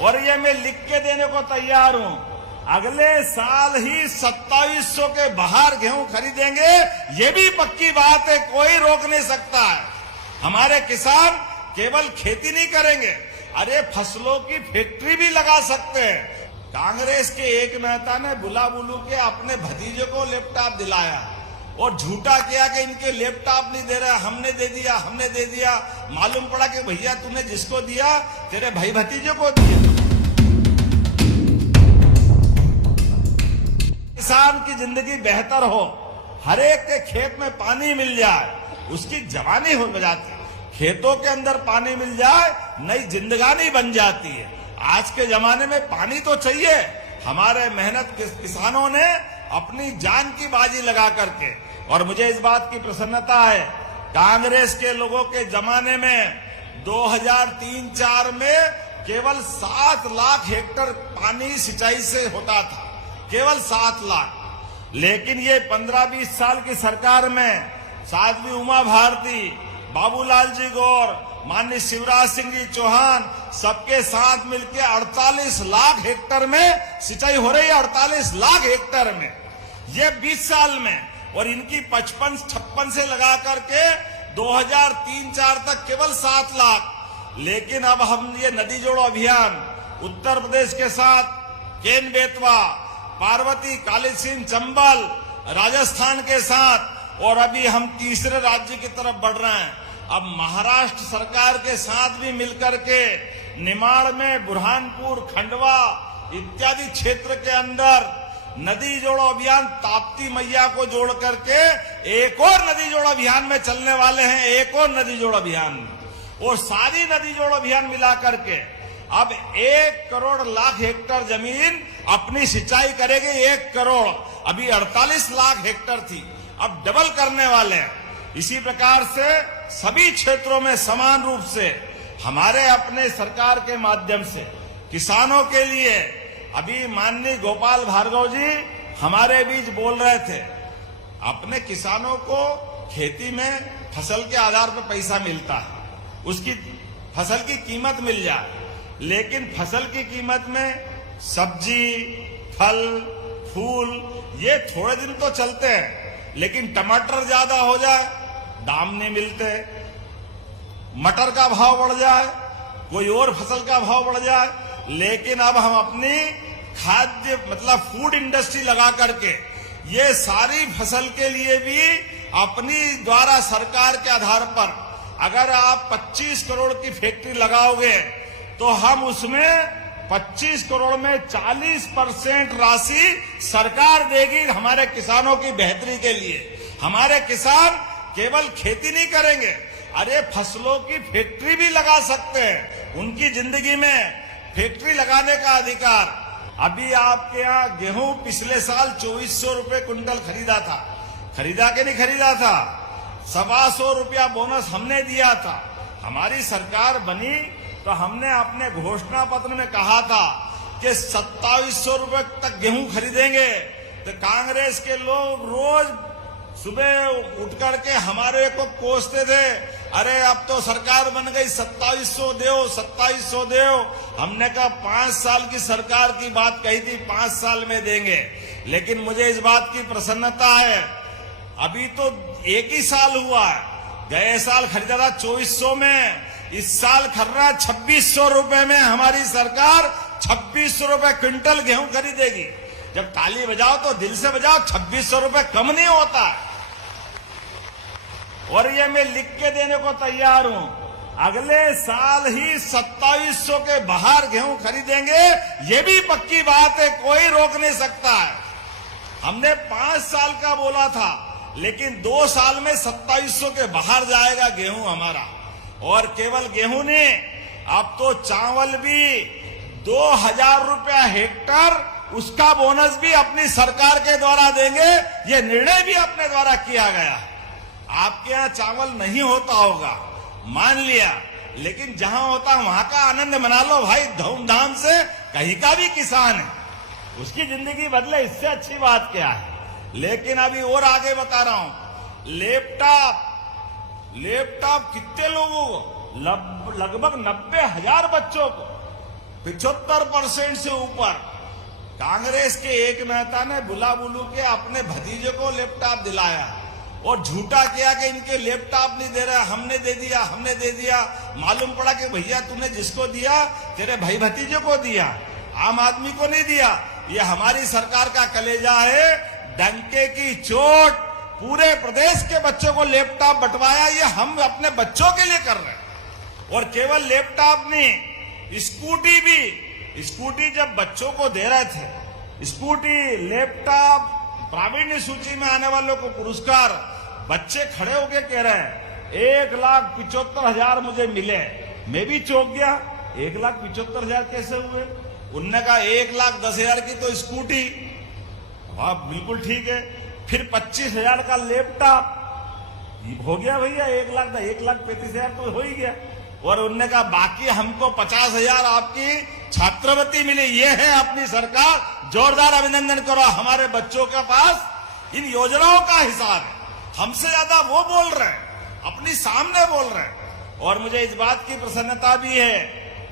और ये मैं लिख के देने को तैयार हूं, अगले साल ही 2700 के बाहर गेहूं खरीदेंगे। ये भी पक्की बात है, कोई रोक नहीं सकता है। हमारे किसान केवल खेती नहीं करेंगे, अरे फसलों की फैक्ट्री भी लगा सकते हैं। कांग्रेस के एक नेता ने बुला बुलू के अपने भतीजे को लैपटॉप दिलाया और झूठा किया कि इनके लैपटॉप नहीं दे रहा, हमने दे दिया, हमने दे दिया। मालूम पड़ा कि भैया तूने जिसको दिया तेरे भाई भतीजे को दिया। किसान की जिंदगी बेहतर हो, हर एक के खेत में पानी मिल जाए, उसकी जवानी हो जाती है। खेतों के अंदर पानी मिल जाए, नई जिंदगानी बन जाती है। आज के जमाने में पानी तो चाहिए। हमारे मेहनत किसानों ने अपनी जान की बाजी लगा करके, और मुझे इस बात की प्रसन्नता है, कांग्रेस के लोगों के जमाने में 2003-4 में केवल 7 लाख हेक्टेयर पानी सिंचाई से होता था, केवल 7 लाख। लेकिन ये 15-20 साल की सरकार में साध्वी उमा भारती, बाबूलाल जी गौर, माननीय शिवराज सिंह जी चौहान, सबके साथ मिलकर 48 लाख हेक्टेयर में सिंचाई हो रही है। 48 लाख हेक्टेयर में ये 20 साल में, और इनकी 55-56 से लगा करके 2003-4 तक केवल 7 लाख। लेकिन अब हम ये नदी जोड़ो अभियान उत्तर प्रदेश के साथ केन बेतवा, पार्वती, काली सिंध, चंबल, राजस्थान के साथ, और अभी हम तीसरे राज्य की तरफ बढ़ रहे हैं। अब महाराष्ट्र सरकार के साथ भी मिलकर के निमाड़ में, बुरहानपुर, खंडवा इत्यादि क्षेत्र के अंदर नदी जोड़ो अभियान, ताप्ती मैया को जोड़ करके एक और नदी जोड़ो अभियान में चलने वाले हैं। एक और नदी जोड़ो अभियान में, और सारी नदी जोड़ो अभियान मिला करके अब 1 करोड़ लाख हेक्टेयर जमीन अपनी सिंचाई करेगी। 1 करोड़, अभी 48 लाख हेक्टेयर थी, अब डबल करने वाले हैं। इसी प्रकार से सभी क्षेत्रों में समान रूप से हमारे अपने सरकार के माध्यम से किसानों के लिए, अभी माननीय गोपाल भार्गव जी हमारे बीच बोल रहे थे, अपने किसानों को खेती में फसल के आधार पर पैसा मिलता है, उसकी फसल की कीमत मिल जाए। लेकिन फसल की कीमत में सब्जी, फल, फूल ये थोड़े दिन तो चलते हैं, लेकिन टमाटर ज्यादा हो जाए दाम नहीं मिलते, मटर का भाव बढ़ जाए, कोई और फसल का भाव बढ़ जाए। लेकिन अब हम अपनी खाद्य मतलब फूड इंडस्ट्री लगा करके ये सारी फसल के लिए भी अपनी द्वारा सरकार के आधार पर, अगर आप 25 करोड़ की फैक्ट्री लगाओगे तो हम उसमें 25 करोड़ में 40% राशि सरकार देगी हमारे किसानों की बेहतरी के लिए। हमारे किसान केवल खेती नहीं करेंगे, अरे फसलों की फैक्ट्री भी लगा सकते हैं। उनकी जिंदगी में फैक्ट्री लगाने का अधिकार। अभी आपके यहाँ गेहूं पिछले साल 2400 रुपए कुंटल खरीदा था, खरीदा के नहीं खरीदा था? 125 रुपया बोनस हमने दिया था। हमारी सरकार बनी तो हमने अपने घोषणा पत्र में कहा था कि 2700 रुपए तक गेहूं खरीदेंगे। तो कांग्रेस के लोग रोज सुबह उठ करके हमारे को कोसते थे, अरे अब तो सरकार बन गई, 2700 दो, 2700 दो। हमने कहा 5 साल की सरकार की बात कही थी, 5 साल में देंगे। लेकिन मुझे इस बात की प्रसन्नता है, अभी तो एक ही साल हुआ है। गए साल खरीदा था 2400 में, इस साल खरीद रहा है 2600 रुपए में। हमारी सरकार 2600 रुपए क्विंटल गेहूं खरीदेगी। जब ताली बजाओ तो दिल से बजाओ, 2600 रुपए कम नहीं होता। और ये मैं लिख के देने को तैयार हूं, अगले साल ही 2700 के बाहर गेहूं खरीदेंगे। ये भी पक्की बात है, कोई रोक नहीं सकता है। हमने 5 साल का बोला था, लेकिन 2 साल में 2700 के बाहर जाएगा गेहूं हमारा। और केवल गेहूं नहीं, अब तो चावल भी 2000 रुपया हेक्टेयर, उसका बोनस भी अपनी सरकार के द्वारा देंगे। ये निर्णय भी अपने द्वारा किया गया। आपके यहाँ चावल नहीं होता होगा, मान लिया, लेकिन जहां होता वहां का आनंद मना लो भाई, धूमधाम से। कहीं का भी किसान है, उसकी जिंदगी बदले, इससे अच्छी बात क्या है। लेकिन अभी और आगे बता रहा हूं, लैपटॉप कितने लोगों को? लगभग 90,000 बच्चों को 75% से ऊपर। कांग्रेस के एक नेता ने बुला बुलू के अपने भतीजे को लैपटॉप दिलाया और झूठा किया कि इनके लैपटॉप नहीं दे रहा, हमने दे दिया, हमने दे दिया। मालूम पड़ा कि भैया तूने जिसको दिया तेरे भाई भतीजे को दिया, आम आदमी को नहीं दिया। ये हमारी सरकार का कलेजा है। डंके की चोट, पूरे प्रदेश के बच्चों को लैपटॉप बंटवाया, ये हम अपने बच्चों के लिए कर रहे हैं। और केवल लैपटॉप नहीं, स्कूटी भी। स्कूटी जब बच्चों को दे रहे थे, स्कूटी, लैपटॉप, प्रावीण्य सूची में आने वालों को पुरस्कार, बच्चे खड़े होके कह रहे हैं 1,75,000 मुझे मिले। मैं भी चौंक गया, 1,75,000 कैसे हुए? उनने कहा 1,10,000 की तो स्कूटी। वाह, बिल्कुल ठीक है। फिर 25,000 का लैपटॉप हो गया भैया, 1,35,000 तो हो ही गया। और उनने कहा बाकी हमको 50,000 आपकी छात्रवृत्ति मिली। ये है अपनी सरकार, जोरदार अभिनंदन करो। हमारे बच्चों के पास इन योजनाओं का हिसाब है, हमसे ज्यादा वो बोल रहे हैं, अपनी सामने बोल रहे हैं। और मुझे इस बात की प्रसन्नता भी है,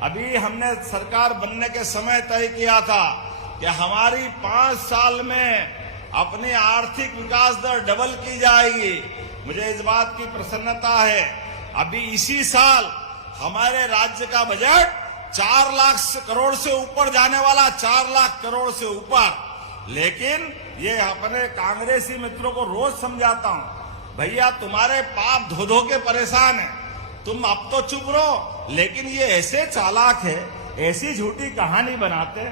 अभी हमने सरकार बनने के समय तय किया था कि हमारी 5 साल में अपनी आर्थिक विकास दर डबल की जाएगी। मुझे इस बात की प्रसन्नता है, अभी इसी साल हमारे राज्य का बजट 4 लाख करोड़ से ऊपर जाने वाला, 4 लाख करोड़ से ऊपर। लेकिन ये अपने कांग्रेसी मित्रों को रोज समझाता हूं, भैया तुम्हारे पाप धो धो के परेशान है, तुम अब तो चुप रहो। लेकिन ये ऐसे चालाक है, ऐसी झूठी कहानी बनाते।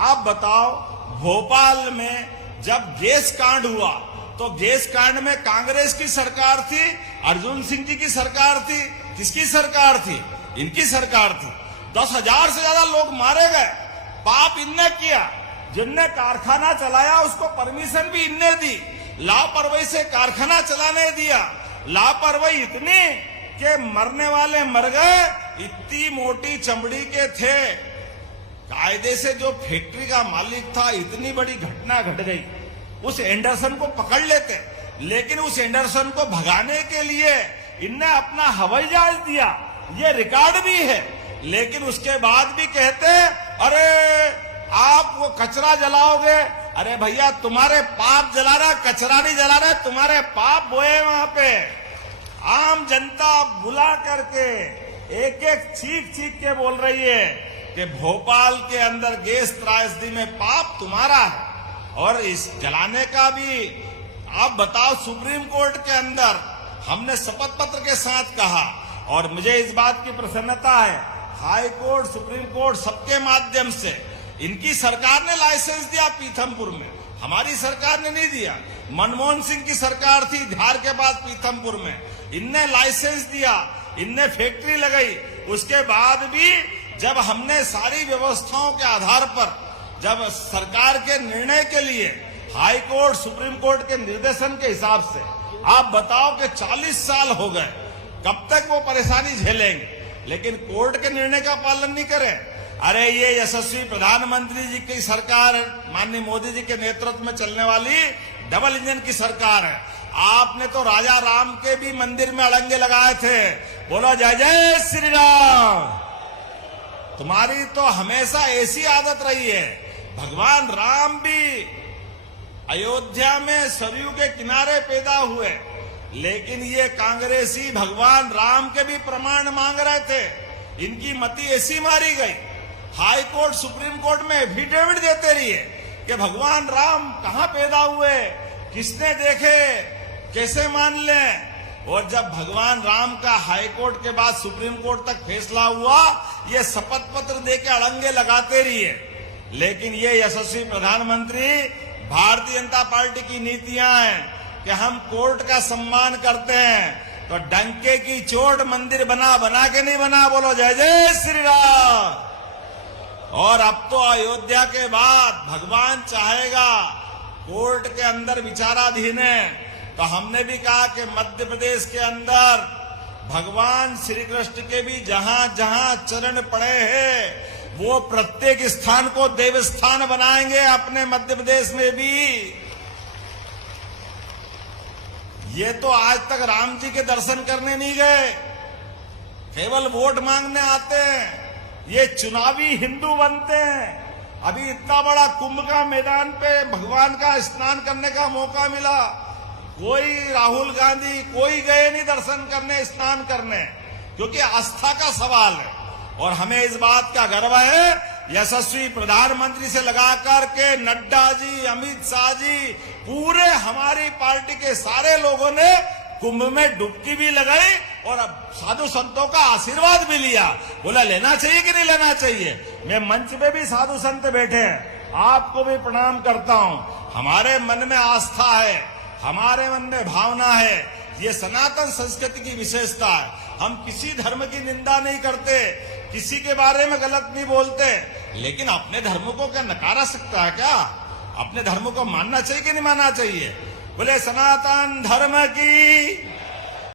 आप बताओ, भोपाल में जब गैस कांड हुआ तो गैस कांड में कांग्रेस की सरकार थी, अर्जुन सिंह जी की सरकार थी, किसकी सरकार थी? इनकी सरकार थी। 10,000 से ज्यादा लोग मारे गए। पाप इनने किया। जिनने कारखाना चलाया उसको परमिशन भी इनने दी, लापरवाही से कारखाना चलाने दिया। लापरवाही इतनी कि मरने वाले मर गए, इतनी मोटी चमड़ी के थे। कायदे से जो फैक्ट्री का मालिक था, इतनी बड़ी घटना घट गई, उस एंडरसन को पकड़ लेते। लेकिन उस एंडरसन को भगाने के लिए इनने अपना हवाई जहाज दिया, ये रिकॉर्ड भी है। लेकिन उसके बाद भी कहते अरे आप वो कचरा जलाओगे। अरे भैया, तुम्हारे पाप जला रहा, कचरा नहीं जला रहा, तुम्हारे पाप बोए वहां पे। आम जनता बुला करके एक एक चीख चीख के बोल रही है कि भोपाल के अंदर गैस त्रासदी में पाप तुम्हारा है। और इस जलाने का भी आप बताओ, सुप्रीम कोर्ट के अंदर हमने शपथ पत्र के साथ कहा। और मुझे इस बात की प्रसन्नता है, हाई कोर्ट, सुप्रीम कोर्ट, सबके माध्यम से इनकी सरकार ने लाइसेंस दिया पीथमपुर में, हमारी सरकार ने नहीं दिया। मनमोहन सिंह की सरकार थी धार के बाद पीथमपुर में, इनने लाइसेंस दिया, इनने फैक्ट्री लगाई। उसके बाद भी जब हमने सारी व्यवस्थाओं के आधार पर, जब सरकार के निर्णय के लिए हाई कोर्ट, सुप्रीम कोर्ट के निर्देशन के हिसाब से, आप बताओ कि 40 साल हो गए, कब तक वो परेशानी झेलेंगे? लेकिन कोर्ट के निर्णय का पालन नहीं करें। अरे ये यशस्वी प्रधानमंत्री जी की सरकार, माननीय मोदी जी के नेतृत्व में चलने वाली डबल इंजन की सरकार है। आपने तो राजा राम के भी मंदिर में अड़ंगे लगाए थे। बोलो जय जय श्री राम। तुम्हारी तो हमेशा ऐसी आदत रही है। भगवान राम भी अयोध्या में सरयू के किनारे पैदा हुए, लेकिन ये कांग्रेसी भगवान राम के भी प्रमाण मांग रहे थे। इनकी मति ऐसी मारी गई, हाई कोर्ट, सुप्रीम कोर्ट में एफिडेविट देते रहिए कि भगवान राम कहां पैदा हुए, किसने देखे, कैसे मान लें। और जब भगवान राम का हाई कोर्ट के बाद सुप्रीम कोर्ट तक फैसला हुआ, ये शपथ पत्र देके अड़ंगे लगाते रहिए। लेकिन ये यशस्वी प्रधानमंत्री, भारतीय जनता पार्टी की नीतियां हैं कि हम कोर्ट का सम्मान करते हैं, तो डंके की चोट मंदिर बना बना के नहीं बना। बोलो जय जय श्री राम। और अब तो अयोध्या के बाद भगवान चाहेगा कोर्ट के अंदर विचाराधीन है, तो हमने भी कहा कि मध्य प्रदेश के अंदर भगवान श्री कृष्ण के भी जहां जहां चरण पड़े हैं, वो प्रत्येक स्थान को देवस्थान बनाएंगे अपने मध्य प्रदेश में भी। ये तो आज तक राम जी के दर्शन करने नहीं गए, केवल वोट मांगने आते हैं। ये चुनावी हिंदू बनते हैं। अभी इतना बड़ा कुंभ का मैदान पे भगवान का स्नान करने का मौका मिला, कोई राहुल गांधी कोई गए नहीं दर्शन करने, स्नान करने, क्योंकि आस्था का सवाल है। और हमें इस बात का गर्व है, यशस्वी प्रधानमंत्री से लगाकर के नड्डा जी, अमित शाह जी, पूरे हमारी पार्टी के सारे लोगों ने कुंभ में डुबकी भी लगाई और अब साधु संतों का आशीर्वाद भी लिया। बोला लेना चाहिए कि नहीं लेना चाहिए। मैं मंच पे भी साधु संत बैठे हैं, आपको भी प्रणाम करता हूं। हमारे मन में आस्था है, हमारे मन में भावना है, ये सनातन संस्कृति की विशेषता है। हम किसी धर्म की निंदा नहीं करते, किसी के बारे में गलत नहीं बोलते, लेकिन अपने धर्म को क्या नकारा सकता है क्या? अपने धर्म को मानना चाहिए कि नहीं मानना चाहिए? बोले सनातन धर्म की